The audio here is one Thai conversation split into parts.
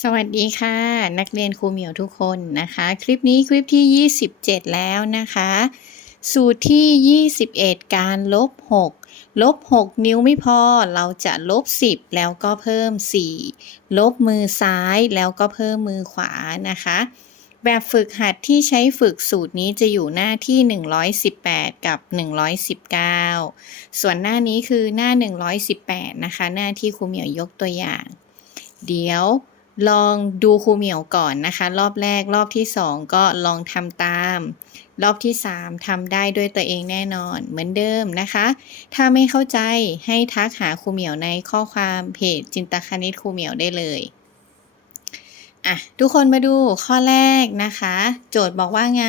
สวัสดีค่ะ นักเรียนครูเหมียวทุกคนนะคะ คลิปนี้คลิปที่ 27 แล้วนะคะ สูตรที่ 21 การลบ 6 ลบ 6 นิ้วไม่พอเราจะลบ 10 แล้วก็เพิ่ม 4 ลบมือซ้ายแล้วก็เพิ่มมือขวานะคะ แบบฝึกหัดที่ใช้ฝึกสูตรนี้จะอยู่หน้าที่ 118 กับ 119 ส่วนหน้านี้คือหน้า 118 นะคะ หน้าที่ครูเหมียวยกตัวอย่าง เดี๋ยว ลองดูครูเหมียวก่อนนะคะ รอบแรกรอบที่สองก็ลองทำตาม รอบที่สามทำได้ด้วยตัวเองแน่นอนเหมือนเดิมนะคะ ถ้าไม่เข้าใจให้ทักหาครูเหมียวในข้อความเพจจินตคณิตครูเหมียวได้เลยอะทุกคนมาดูข้อแรกนะคะ โจทย์บอกว่าไง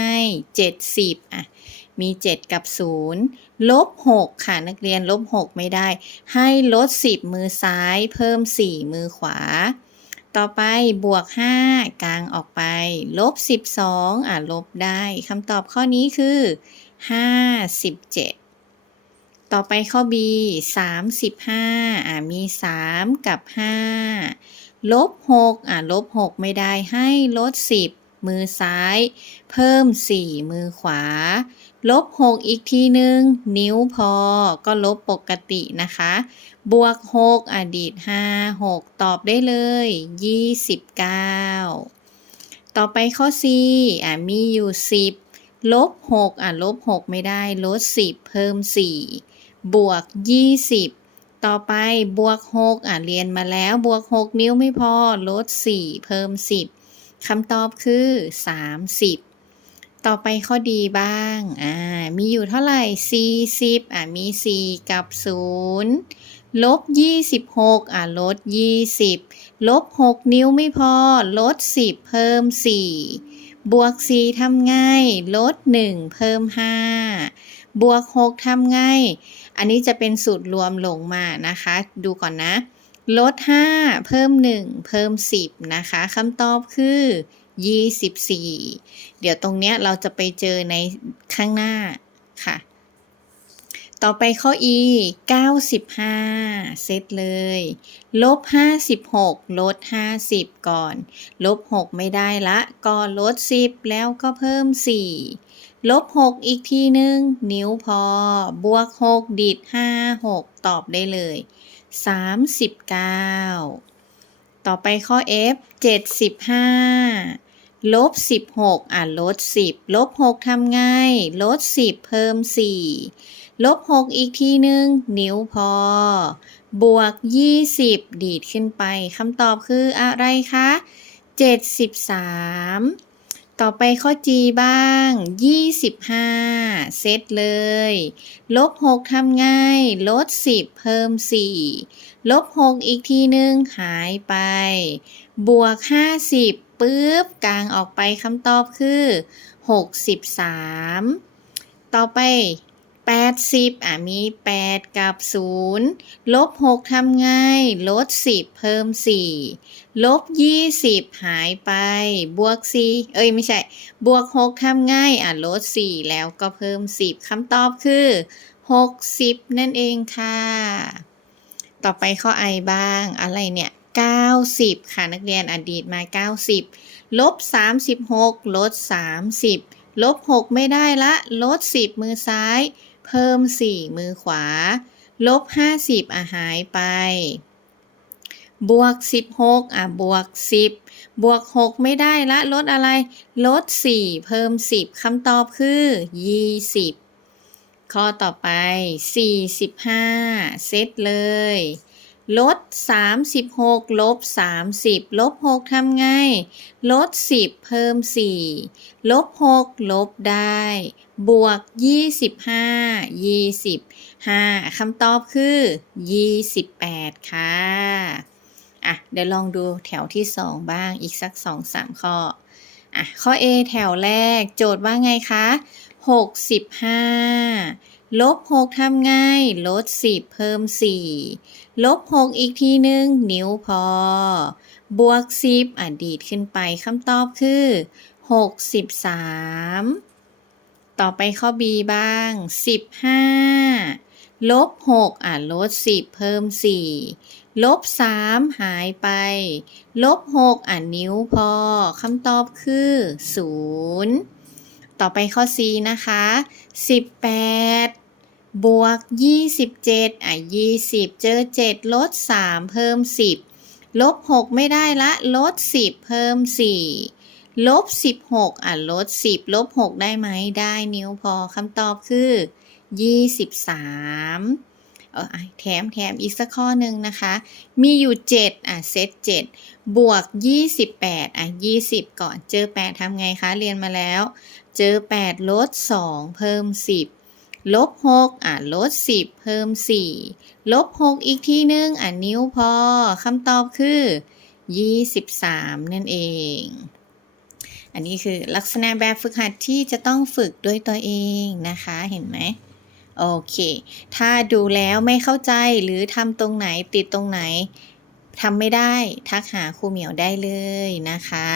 70อะมี 7 กับ 0 ลบ 6 ค่ะนักเรียนลบ 6 ไม่ได้ ให้ลด 10 มือซ้าย เพิ่ม 4 มือขวา ต่อไปบวก 5 กลางออกไป ลบ 12 อะลบได้คำตอบข้อนี้คือ 57 ต่อไปข้อ B 35 อะมี 3 กับ 5 ลบ 6 อะลบ 6 ไม่ได้ให้ลด 10 มือซ้าย เพิ่ม 4 มือขวา ลบ 6 อีกทีหนึ่งนิ้วพอ ก็ลบปกตินะคะ บวก 6 อดีต 5 6 ตอบได้เลย 29 ต่อไปข้อ C อะมีอยู่ 10 ลบ 6 อะ ลบ 6 ไม่ได้ ลด 10 เพิ่ม 4 บวก 20ต่อไปบวก 6 อะ เรียนมาแล้วบวก 6 นิ้วไม่พอ ลด 4 เพิ่ม 10 คำตอบคือ 30 ต่อไปข้อดีบ้างอ่ามีอยู่เท่าไหร่ 40อะมี 4 กับ 0 ลบ 26อะลด 20 ลบ 6 นิ้วไม่พอ ลด 10 เพิ่ม 4 บวก 4ทำไง ลด 1 เพิ่ม 5 บวก 6ทำไง อันนี้จะเป็นสูตรรวมลงมานะคะ ดูก่อนนะ ลด 5 เพิ่ม 1 เพิ่ม 10 นะคะคำตอบคือ 24 เดี๋ยวตรงเนี้ยเราจะไปเจอในข้างหน้าค่ะ ต่อไปข้อ e 95 เซตเลย ลบ 56 ลด 50 ก่อน ลบ 6 ไม่ได้ละ ก็ลด 10 แล้วก็เพิ่ม 4 ลบ 6 อีกทีหนึ่งนิ้วพอ บวก 6 ดิด 5 6 ตอบได้เลย 39 ต่อไปข้อ f 75 ลบ 16 อะ ลด 10 ลบ 6ทำไง ลด 10 เพิ่ม 4 ลบ 6 อีกทีหนึ่ง นิ้วพอ บวก 20 ดีดขึ้นไป คำตอบคืออะไรคะ 73 ต่อไปข้อ G บ้าง 25 เซตเลย ลบ 6ทำไงลด 10 เพิ่ม 4 ลบ 6 อีกทีหนึ่งหายไป บวก 50ปุ๊บกลางออกไปคำตอบคือ 63 ต่อไป 80อะมี 8 กับ 0 ลบ 6ทำไง ลด 10 เพิ่ม 4 ลบ 20 หายไป บวก 4 เอ้ย ไม่ใช่ บวก 6ทำไง อะ ลด 4 แล้วก็เพิ่ม 10คำตอบคือ 60 นั่นเองค่ะ ต่อไปข้อ I บ้าง อะไรเนี่ย 90 ค่ะ นักเรียนอดีตมา 90 ลบ 36 ลด 30 ลบ 6 ไม่ได้ละ ลด 10 มือซ้าย เพิ่ม 4 มือขวา ลบ 50 อะหายไป บวก 16 อะ บวก 10 บวก 6 ไม่ได้ละ ลดอะไร ลด 4 เพิ่ม 10 คำตอบคือ 20 ข้อต่อไป 45 เซตเลย ลด 36 ลบ 30 ลบ 6ทำไง ลด 10 เพิ่ม 4 ลบ 6 ลบได้ บวก 25 25คำตอบคือ 28 ค่ะ อะ เดี๋ยวลองดูแถวที่ 2 บ้างอีกสัก 2-3 ข้อ อะ ข้อ A แถวแรกโจทย์ว่าไงคะ 65 ลบ6ทำไงลด10เพิ่ม4ลบ6อีกทีหนึ่งนิ้วพอ บวก10อดีดขึ้นไปคำตอบคือ63ต่อไปข้อ B บ้าง15ลบ6อะลด10เพิ่ม4ลบสามหายไป ลบหกอะนิ้วพอคำตอบคือศูนย์ ต่อไปข้อ C นะคะสิบแปดบวกยี่สิบเจ็ดอะยี่สิบเจอเจ็ดลดสามเพิ่มสิบลบหกไม่ได้ละ ลดสิบเพิ่มสี่ลบสิบหกอะ ลดสิบลบหกได้ไหม ได้นิ้วพอคำตอบคือยี่สิบสาม เออแถมแถมอีกสักข้อหนึ่งนะคะ มีอยู่ 7 อะเซต7บวก 28 อะ 20 ก่อนเจอ 8ทำไงคะ เรียนมาแล้ว เจอ 8 ลด 2 เพิ่ม 10 ลบ 6 อะ ลด 10 เพิ่ม 4 ลบ 6 อีกทีนึง อะ นิ้วพอคำตอบคือ 23 นั่นเอง อันนี้คือลักษณะแบบฝึกหัดที่จะต้องฝึกด้วยตัวเองนะคะ เห็นไหม โอเค ถ้าดูแล้วไม่เข้าใจหรือทำตรงไหนติดตรงไหนทำไม่ได้ทักหาครูเหมียวได้เลยนะคะ